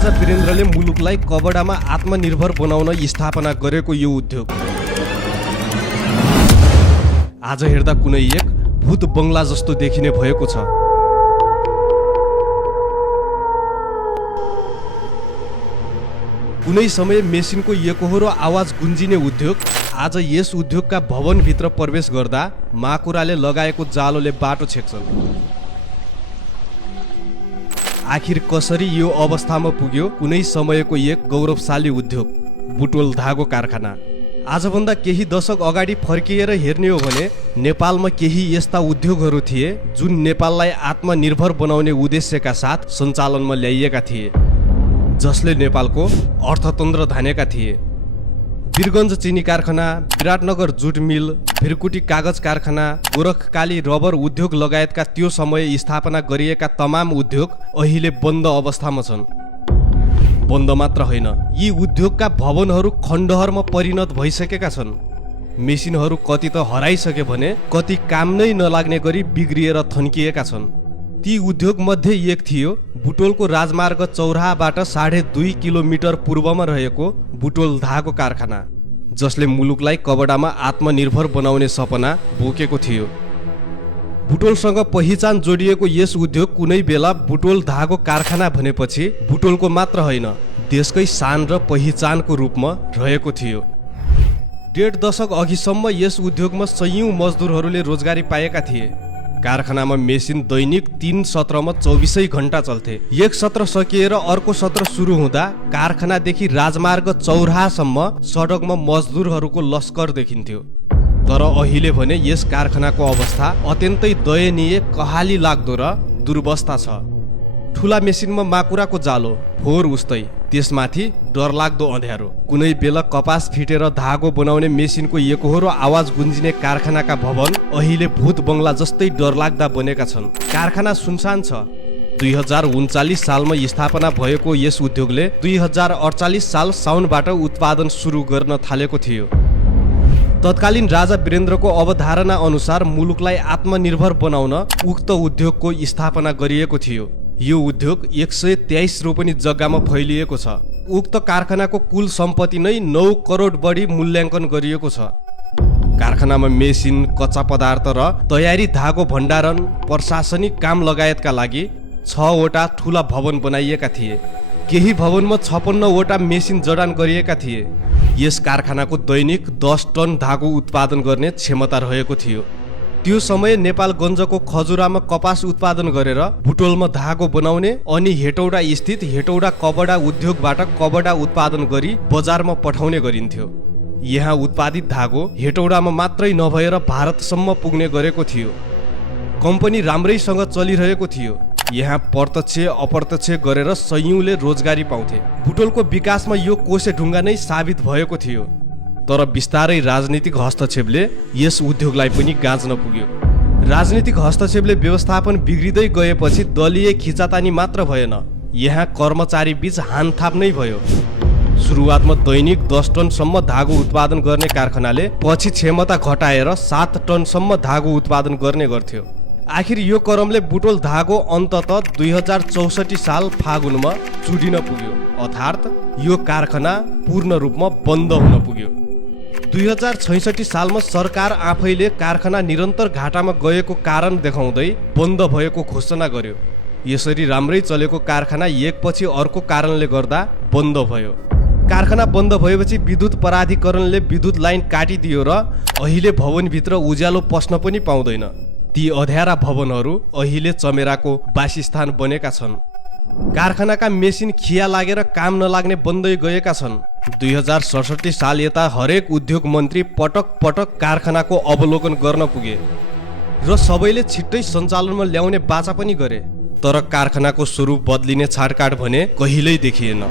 राजा वीरेन्द्रले मुलुकलाई कबडामा आत्मनिर्भर बनाउन स्थापना गरेको यो उद्योग आज हेर्दा कुनै एक भूत बंगला जस्तो देखिने भएको छ। कुनै समय मेसिनको एकहोरो आवाज गुन्जिने उद्योग आज यस उद्योगका भवनभित्र प्रवेश गर्दा माकुराले लगाएको जालोले बाटो छेक्छन्। आखिर कसरी यो अवस्थामा पुग्यो कुनै समयको एक गौरवशाली उद्योग बुटोल धागो कारखाना। आजभन्दा केही दशक अगाडि फर्किएर हेर्ने हो भने नेपालमा केही यस्ता उद्योगहरू थिए जुन नेपाललाई आत्मनिर्भर बनाउने उद्देश्यका साथ सञ्चालनमा ल्याइएका थिए, जसले नेपालको अर्थतन्त्र धानेका थिए। वीरगञ्ज चिनी कारखाना, विराटनगर जुट मिल, भिरकुटी कागज कारखाना, गोरखकाली रबर उद्योग लगायतका त्यो समय स्थापना गरिएका तमाम उद्योग अहिले बन्द अवस्थामा छन्। बन्द मात्र होइन, यी उद्योगका भवनहरू खण्डहरमा परिणत भइसकेका छन्। मेसिनहरू कति त हराइसके भने कति काम नै नलाग्ने गरी बिग्रिएर थन्किएका छन्। ती उद्योग मध्ये एक थियो बुटोलको राजमार्ग चौराहाबाट 2.5 किलोमिटर पूर्वमा रहेको बुटोल धागो कारखाना, जसले मुलुकलाई कबडामा आत्मनिर्भर बनाउने सपना बोकेको थियो। बुटोलसँग पहिचान जोडिएको यस उद्योग कुनै बेला बुटोल धागो कारखाना भनेपछि बुटोलको मात्र होइन, देशकै शान र पहिचानको रूपमा रहेको थियो। 1.5 दशक अघिसम्म यस उद्योगमा सयौं मजदुरहरूले रोजगारी पाएका थिए। कारखानामा मेसिन दैनिक 3 सत्रमा 24 घण्टा चल्थे। एक सत्र सकिएर अर्को सत्र सुरु हुँदा कारखानादेखि राजमार्ग चौराहासम्म सडकमा मजदुरहरूको लस्कर देखिन्थ्यो। तर अहिले भने यस कारखानाको अवस्था अत्यन्तै दयनीय, कहाली लाग्दो र दुर्वस्था छ। ठुला मेसिनमा माकुराको जालो, फोहोर उस्तै, त्यसमाथि डरलाग्दो अँध्यारो। कुनै बेला कपास फिटेर धागो बनाउने मेसिनको एकहोरो आवाज गुन्जिने कारखानाका भवन अहिले भूत बंगला जस्तै डरलाग्दा बनेका छन्। कारखाना सुनसान छ। 2039 सालमा स्थापना भएको यस उद्योगले 2048 साल साउनबाट उत्पादन सुरु गर्न थालेको थियो। तत्कालीन राजा वीरेन्द्रको अवधारणा अनुसार मुलुकलाई आत्मनिर्भर बनाउन उक्त उद्योगको स्थापना गरिएको थियो। यो उद्योग 123 रोपनी जग्गामा फैलिएको छ। उक्त कारखानाको कुल सम्पत्ति नै 9 करोड बढी मूल्याङ्कन गरिएको छ। कारखानामा मेसिन, कच्चा पदार्थ र तयारी धागो भण्डारण, प्रशासनिक काम लगायतका लागि 6 वटा ठुला भवन बनाइएका थिए। केही भवनमा 56 वटा मेसिन जडान गरिएका थिए। यस कारखानाको दैनिक 10 टन धागो उत्पादन गर्ने क्षमता रहेको थियो। त्यो समय नेपालगञ्जको खजुरामा कपास उत्पादन गरेर बुटोलमा धागो बनाउने अनि हेटौडा स्थित हेटौडा कबडा उद्योगबाट कबडा उत्पादन गरी बजारमा पठाउने गरिन्थ्यो। यहाँ उत्पादित धागो हेटौडामा मात्रै नभएर भारतसम्म पुग्ने गरेको थियो। कम्पनी राम्रैसँग चलिरहेको थियो। यहाँ प्रत्यक्ष अप्रत्यक्ष गरेर सयौंले रोजगारी पाउँथे। बुटोलको विकासमा यो कोसे ढुङ्गा नै साबित भएको थियो। तर बिस्तारै राजनीतिक हस्तक्षेपले यस उद्योगलाई पनि गाँच्न पुग्यो। राजनीतिक हस्तक्षेपले व्यवस्थापन बिग्रिँदै गएपछि दलीय खिचातानी मात्र भएन, यहाँ कर्मचारी बीच हानथाप नै भयो। सुरुवातमा दैनिक 10 टनसम्म धागो उत्पादन गर्ने कारखानाले पछि क्षमता घटाएर 7 टनसम्म धागो उत्पादन गर्ने गर्थ्यो। आखिर यो क्रमले बुटोल धागो अन्ततः 2064 साल फागुनमा चुडिन पुग्यो, अर्थात् यो कारखाना पूर्ण रूपमा बन्द हुन पुग्यो। 2066 सालमा सरकार आफैले कारखाना निरन्तर घाटामा गएको कारण देखाउँदै बन्द भएको घोषणा गर्यो। यसरी राम्रै चलेको कारखाना एकपछि अर्को कारणले गर्दा बन्द भयो। कारखाना बन्द भएपछि विद्युत प्राधिकरणले विद्युत लाइन काटिदियो र अहिले भवनभित्र उज्यालो पस्न पनि पाउँदैन। ती अँध्यारा भवनहरू अहिले चमेराको वासस्थान बनेका छन्। कारखानाका मेसिन खिया लागेर काम नलाग्ने बन्दै गएका छन्। 2067 साल यता हरेक उद्योग मन्त्री पटक पटक कारखानाको अवलोकन गर्न पुगे र सबैले छिट्टै सञ्चालनमा ल्याउने बाचा पनि गरे। तर कारखानाको स्वरूप बदलिने छाडकाड भने कहिल्यै देखिएन।